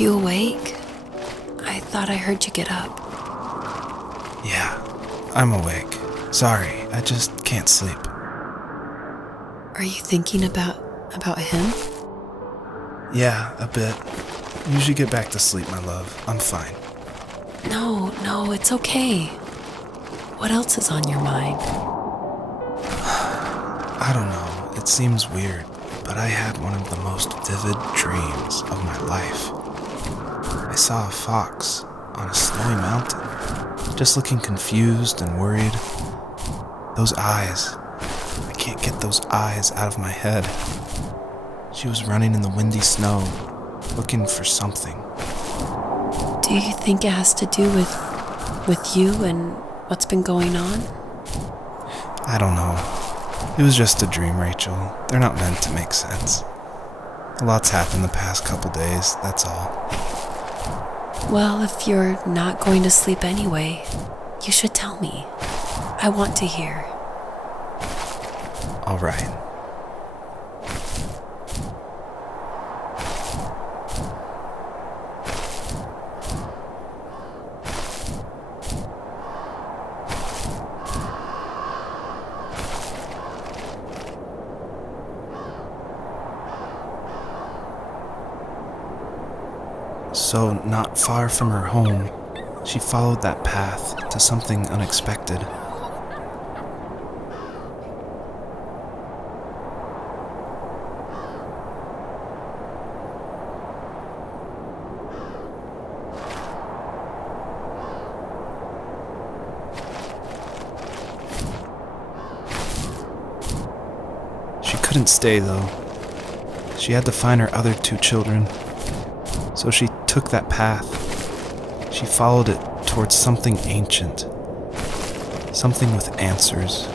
you awake? I thought I heard you get up. Yeah, I'm awake. Sorry, I just can't sleep. Are you thinking about him? Yeah, a bit. You should get back to sleep, my love. I'm fine. No, it's okay. What else is on your mind? I don't know, it seems weird, but I had one of the most vivid dreams of my life. I saw a fox on a snowy mountain, just looking confused and worried. Those eyes, I can't get those eyes out of my head. She was running in the windy snow, looking for something. Do you think it has to do with you and what's been going on? I don't know. It was just a dream, Rachel. They're not meant to make sense. A lot's happened the past couple days, that's all. Well, if you're not going to sleep anyway, you should tell me. I want to hear. All right. So, not far from her home, she followed that path to something unexpected. She couldn't stay, though. She had to find her other two children. So she took that path. She followed it towards something ancient. Something with answers.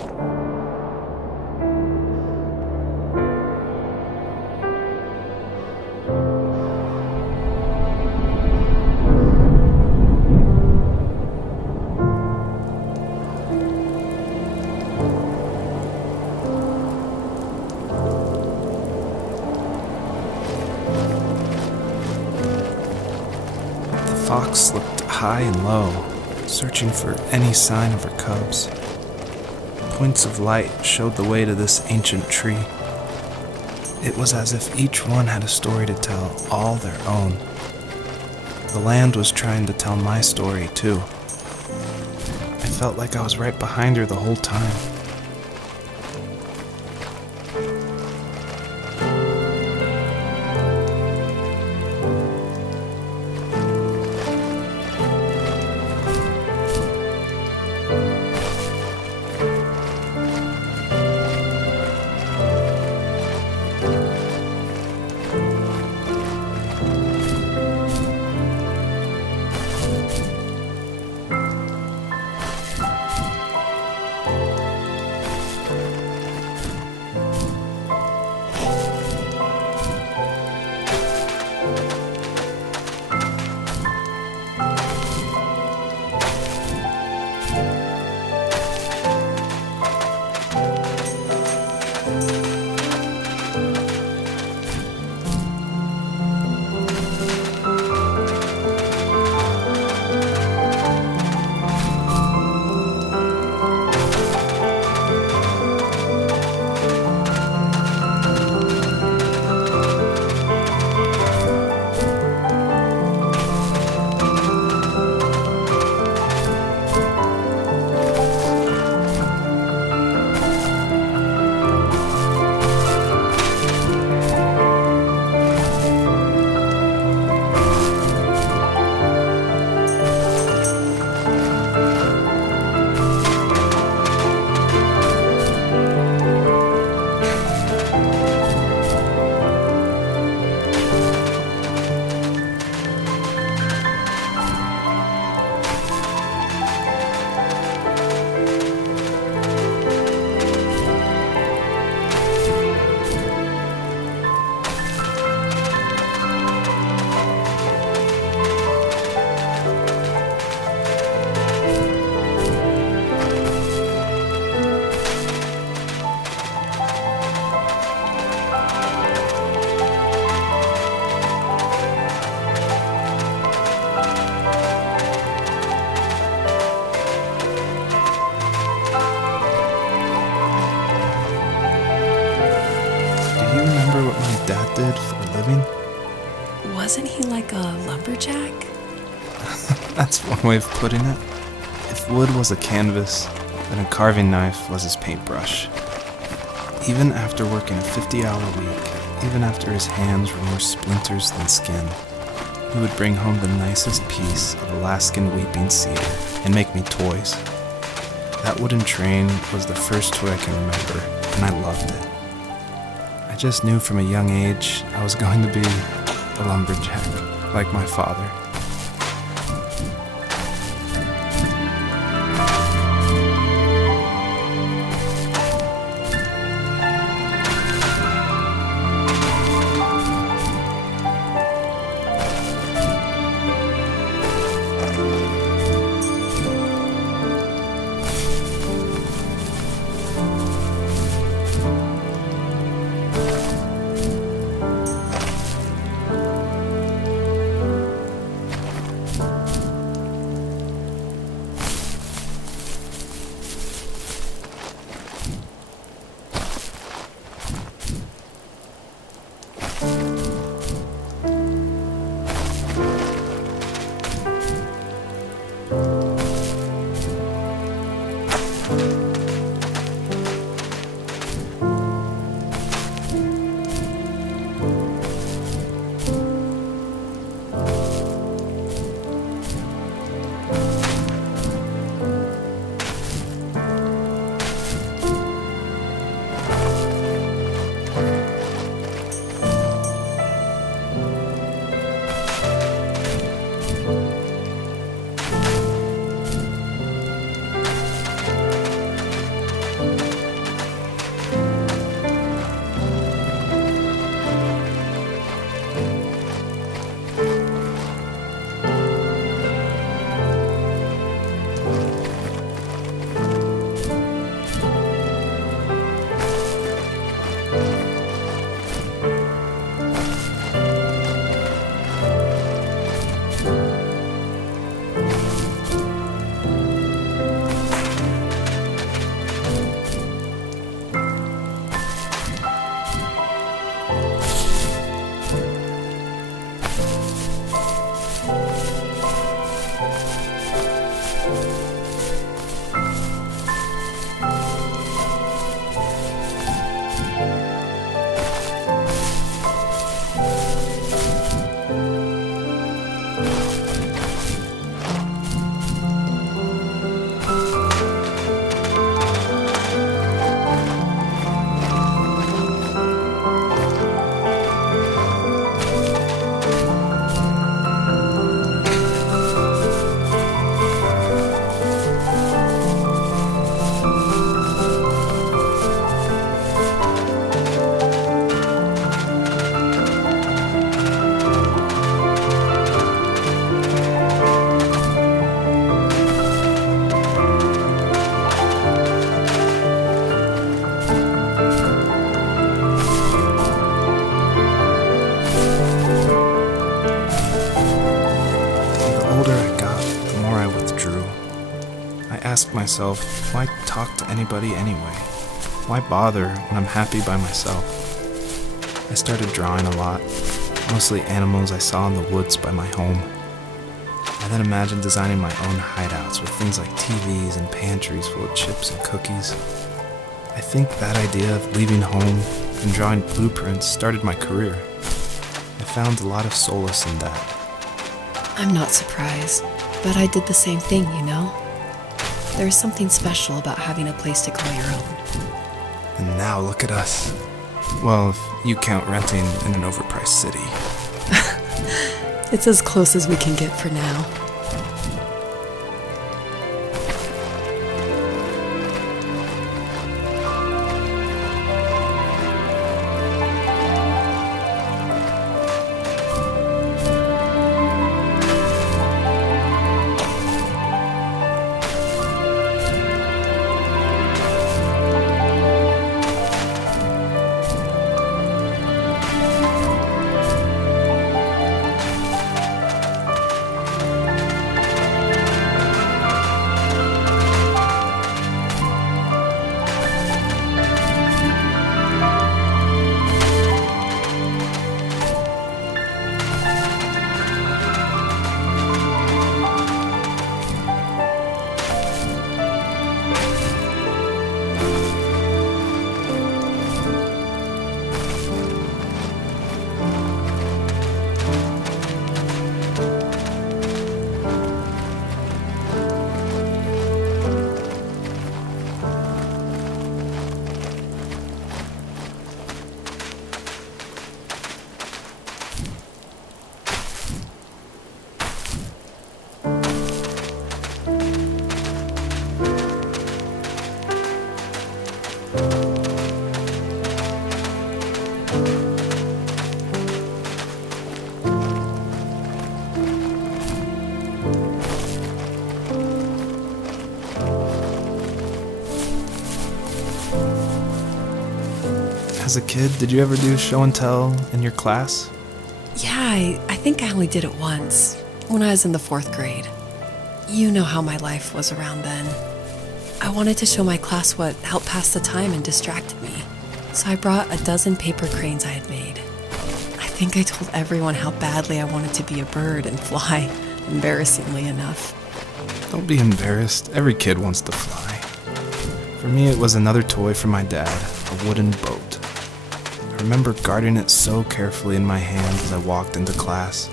The fox looked high and low, searching for any sign of her cubs. Points of light showed the way to this ancient tree. It was as if each one had a story to tell, all their own. The land was trying to tell my story, too. I felt like I was right behind her the whole time. did for a living? Wasn't he like a lumberjack? That's one way of putting it. If wood was a canvas, then a carving knife was his paintbrush. Even after working a 50-hour week, even after his hands were more splinters than skin, he would bring home the nicest piece of Alaskan weeping cedar and make me toys. That wooden train was the first toy I can remember, and I loved it. I just knew from a young age I was going to be a lumberjack, like my father. Asked myself, why talk to anybody anyway? Why bother when I'm happy by myself? I started drawing a lot, mostly animals I saw in the woods by my home. I then imagined designing my own hideouts with things like TVs and pantries full of chips and cookies. I think that idea of leaving home and drawing blueprints started my career. I found a lot of solace in that. I'm not surprised, but I did the same thing, you know? There's something special about having a place to call your own. And now look at us. Well, if you count renting in an overpriced city. It's as close as we can get for now. As a kid, did you ever do show and tell in your class? Yeah, I think I only did it once, when I was in the 4th grade. You know how my life was around then. I wanted to show my class what helped pass the time and distracted me, so I brought a dozen paper cranes I had made. I think I told everyone how badly I wanted to be a bird and fly, embarrassingly enough. Don't be embarrassed. Every kid wants to fly. For me, it was another toy from my dad, a wooden boat. I remember guarding it so carefully in my hands as I walked into class.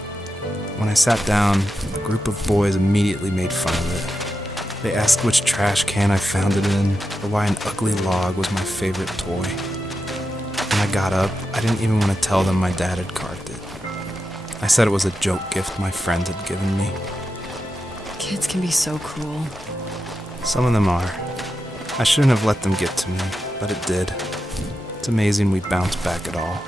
When I sat down, a group of boys immediately made fun of it. They asked which trash can I found it in, or why an ugly log was my favorite toy. When I got up, I didn't even want to tell them my dad had carved it. I said it was a joke gift my friends had given me. Kids can be so cruel. Some of them are. I shouldn't have let them get to me, but it did. It's amazing we bounced back at all.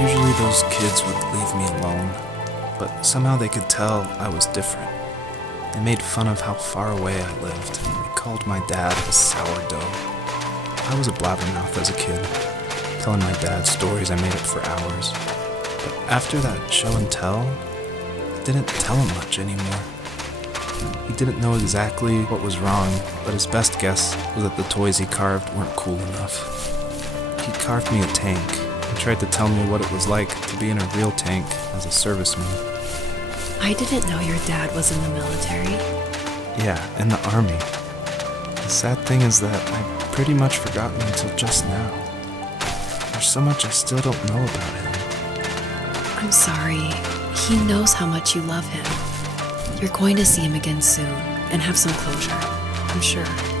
Usually those kids would leave me alone, but somehow they could tell I was different. They made fun of how far away I lived. They called my dad a sourdough. I was a blabbermouth as a kid, telling my dad stories I made up for hours. But after that show and tell, I didn't tell him much anymore. He didn't know exactly what was wrong, but his best guess was that the toys he carved weren't cool enough. He carved me a tank and tried to tell me what it was like to be in a real tank as a serviceman. I didn't know your dad was in the military. Yeah, in the army. The sad thing is that I pretty much forgot him until just now. There's so much I still don't know about him. I'm sorry. He knows how much you love him. You're going to see him again soon and have some closure, I'm sure.